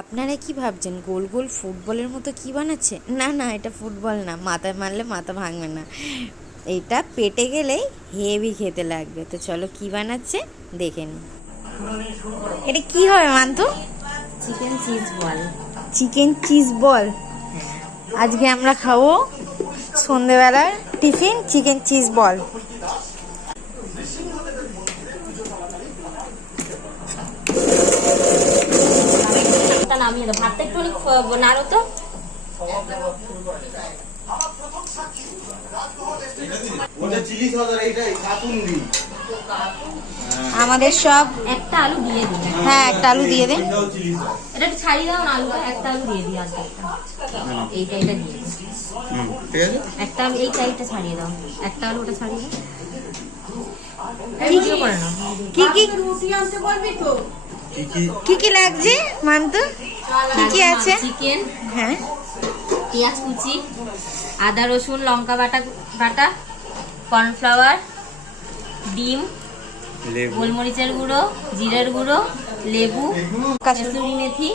আপনারা কি ভাবছেন গোল গোল ফুটবলের মতো কি বানাচ্ছে? না না, এটা ফুটবল না, মাথায় মারলে মাথা ভাঙবে না, এটা পেটে গেলেই হেভি খেতে লাগবে। তো চলো কি বানাচ্ছে দেখে নিই। এটা কি হবে মান্তু? Chicken cheese ball. Chicken cheese বল। আজকে আমরা খাবো সন্ধেবেলার টিফিন চিকেন চিজ বল। নামিয়ে দাও, ভাতটা একটু নাড়ো তো। আমাদের সব একটা আলু দিয়ে দিন। হ্যাঁ, একটা আলু দিয়ে দে। এটা একটু ছাড়িয়ে দাও না, আলুটা একটা আলু দিয়ে দিই। আজকে এইটা দিয়ে দিই। একটা আলু এই চাইটা ছাড়িয়ে দাও, একটা আলুটা ছাড়িয়ে দাও। করে না কি কি রুটি আনতে পারবি তো? কি কি লাগছে মান্তু? কি কি আছে? চিকেন, হ্যাঁ, পেঁয়াজ কুচি, আদা রসুন লঙ্কা বাটা, কর্নফ্লাওয়ার, ডিম, গোলমরিচের গুঁড়ো, জিরের গুঁড়ো, লেবু, কাসুরি মেথি,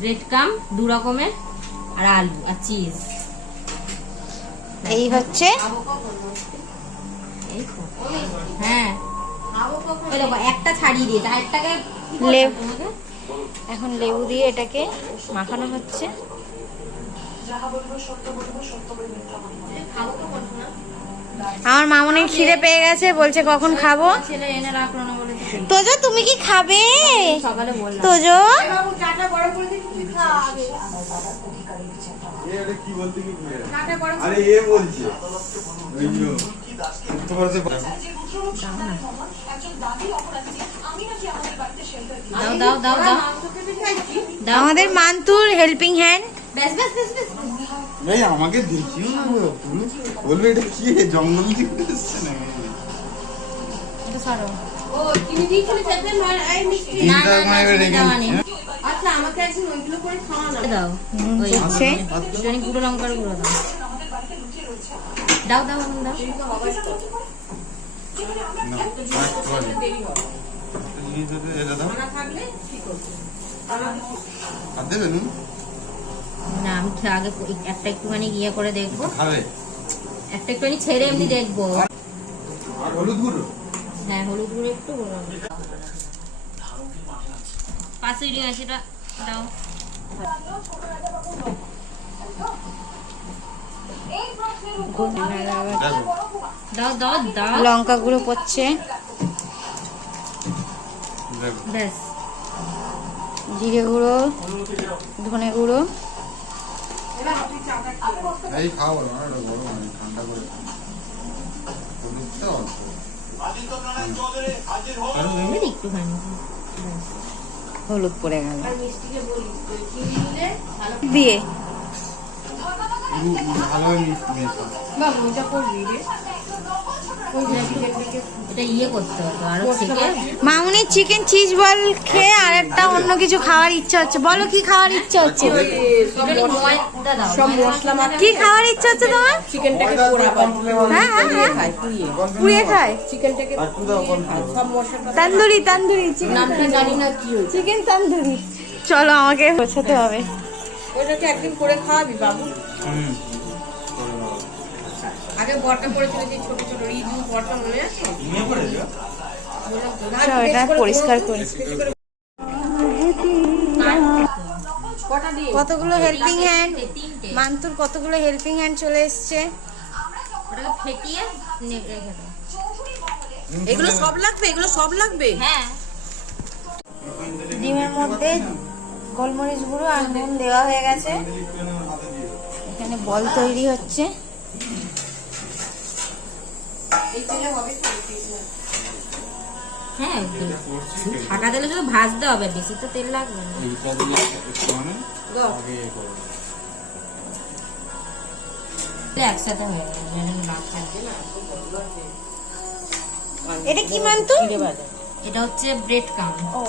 ব্রেড ক্রাম 2 রকমের, আর আলু আর চিজ। এই হচ্ছে। হ্যাঁ, ওই দেখো একটা ছাড়িয়ে দিয়ে একটাকে লেবু। এখন লেবু দিয়ে এটাকে মাখানো হচ্ছে। আমার মামুনির খিদে পেয়ে গেছে, বলছে কখন খাবো। ছেলে এনে রাখলো না বলে তোজো তুমি কি খাবে? সকালে বললাম। তোজো বাবু চাটা বড় করে দিই, তুমি খাও আগে। চাটা বড় করে আরে এ বলছে দাও দাও দাও দাও দাও। আমাদের মান্তুর হেল্পিং হ্যান্ড। ব্যাস ব্যাস ব্যাস ব্যাস। ভাই আমাকে দিচ্ছিও না বলবে এটা কি জঙ্গল থেকে এসছে না এটা সরো। ও তুমি দিয়েছিলে চাটা নয় এই মিষ্টি। না না না চিনি দেওয়া নেই। আচ্ছা আমাকে একদিন ওইগুলো করে খাওয়া না। দাও ওই হচ্ছে। একটুখানি গুঁড়ো লঙ্কার গুঁড়ো দাও। দাও দাও এখন দাও। না এটা দাও না থাকলে ঠিক হবে। আর দেবে নুন না আমি আগে একটা একটুখানি ইয়ে করে দেখবো, খাবে একটা একটুখানি ছেড়ে এমনি দেখবো। আর হলুদ গুঁড়ো হ্যাঁ হলুদ গুঁড়ো একটু পাশে আছে, এটা দাও। দেখো দাও দাও দাও। লঙ্কা গুঁড়ো পড়ছে, দেখো ব্যাস। জিরে গুঁড়ো, ধনে গুঁড়ো। এই খাও না এটা গরম আছে ঠান্ডা করে হলুদটা অল্প এবার একটুখানি হলুদ পড়ে গেল আর মিষ্টিকে বলি কি দিলে ভালো। দিয়ে। ভালো মিষ্টি মেশা বাবু এটা করবি রে। এটা ইয়ে করতে হতো আরো থেকে। মামুনির চিকেন চিজ বল খেয়ে আর একটা অন্য কিছু খাওয়ার ইচ্ছা হচ্ছে। বলো কি খাওয়ার ইচ্ছা হচ্ছে? ময়দা দাও। সব মশলা মাখ কি খাওয়ার ইচ্ছা হচ্ছে তোমার? চিকেনটাকে পোড়াবা। হ্যাঁ হ্যাঁ হ্যাঁ, খাই পুড়িয়ে। পুড়িয়ে খায়। চিকেনটাকে পুড়িয়ে খাই। সব মশলা তান্দুরি তান্দুরি চিকেন, নামটা জানি না কি হয়েছে। চিকেন তান্দুরি। চলো আমাকে বোঝাতে হবে। ওইটাকে একদিন করে খাওয়াবি বাবু। আগে বড়টা করেছিল যে ছোট ছোট রিজু বড়টা মনে আছে? চলো এটা পরিষ্কার করি। কটা দিয়ে কতগুলো হেল্পিং হ্যান্ড, তিনটে মান্তুর কতগুলো হেল্পিং হ্যান্ড চলে এসছে। ওটাকে ফেটিয়ে রেখে দাও। এগুলো সব লাগবে? এগুলো সব লাগবে? হ্যাঁ ডিমের মধ্যে গোলমরিচ গুঁড়ো আর নুন দেওয়া হয়ে গেছে। এখানে বল তৈরি হচ্ছে। এই তেলে হবে তো? হ্যাঁ ঢাকা দিলে শুধু ভাজতে হবে, বেশি তো তেল লাগবে না। একসাথে হয়ে যাবে যেন না থাকে। এটা কি মান্তু? এটা হচ্ছে ব্রেড ক্রাম। ও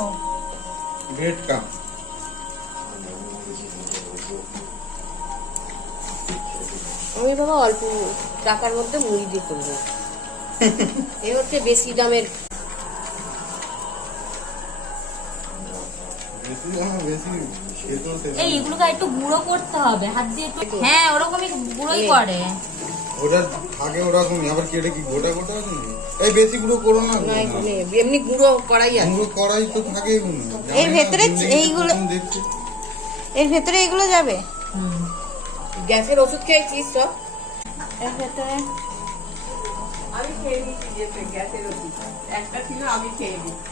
ব্রেড কাপ আমি বাবা অল্প টাকার মধ্যে মুড়ি দিয়ে করবো। এই হচ্ছে বেশি দামের বেশি খেতেও এই এগুলোকে একটু গুঁড়ো করতে হবে হাত দিয়ে একটু, হ্যাঁ ওরকমই গুঁড়োই করে। ওটা থাকে ওরকমই, আবার কি এটা কি গোটা গোটা আছে নাকি? এই বেশি গুঁড়ো করো না গো। না এমনি গুঁড়ো করাই আছে। গুঁড়ো করাই তো থাকে এগুলো। এর ভেতরে এইগুলো- দেখছি এর ভেতরে এগুলো যাবে, হুম। গ্যাসের ওষুধ খেয়েছিস সব? এর ভেতরে আমি খেয়ে নিচ্ছি গ্যাসের ওষুধ, একটা ছিল আমি খেয়ে নিচ্ছি।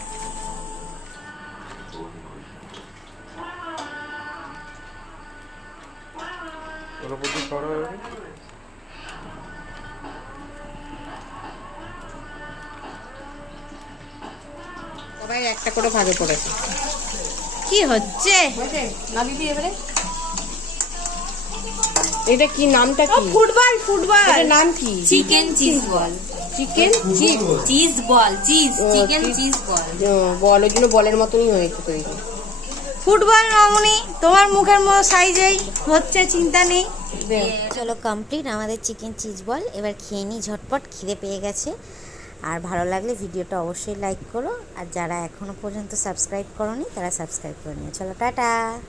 ওর উপর দিয়ে করা হবে। সবাই একটা করে ভাগে পড়েছে। কি হচ্ছে? না দিদি এবারে এটা কি নামটা কি? ফুটবল ফুটবল এটার নাম কি? Chicken cheese ball, chicken chip cheese ball, cheese ও, chicken cheese. Cheese ball. Ball, ওই জন্য বলের মতনই হয়েছে তৈরি। ফুটবল মামুনি, তোমার মুখের সাইজেই হচ্ছে, চিন্তা নেই। দে। চলো কমপ্লিট আমাদের চিকেন চিজ বল। এবার খেয়ে নিই ঝটপট, খিদে পেয়ে গেছে। আর ভালো লাগলে ভিডিওটা অবশ্যই লাইক করো, আর যারা এখনও পর্যন্ত সাবস্ক্রাইব করোনি তারা সাবস্ক্রাইব করে নিও। চলো টাটা।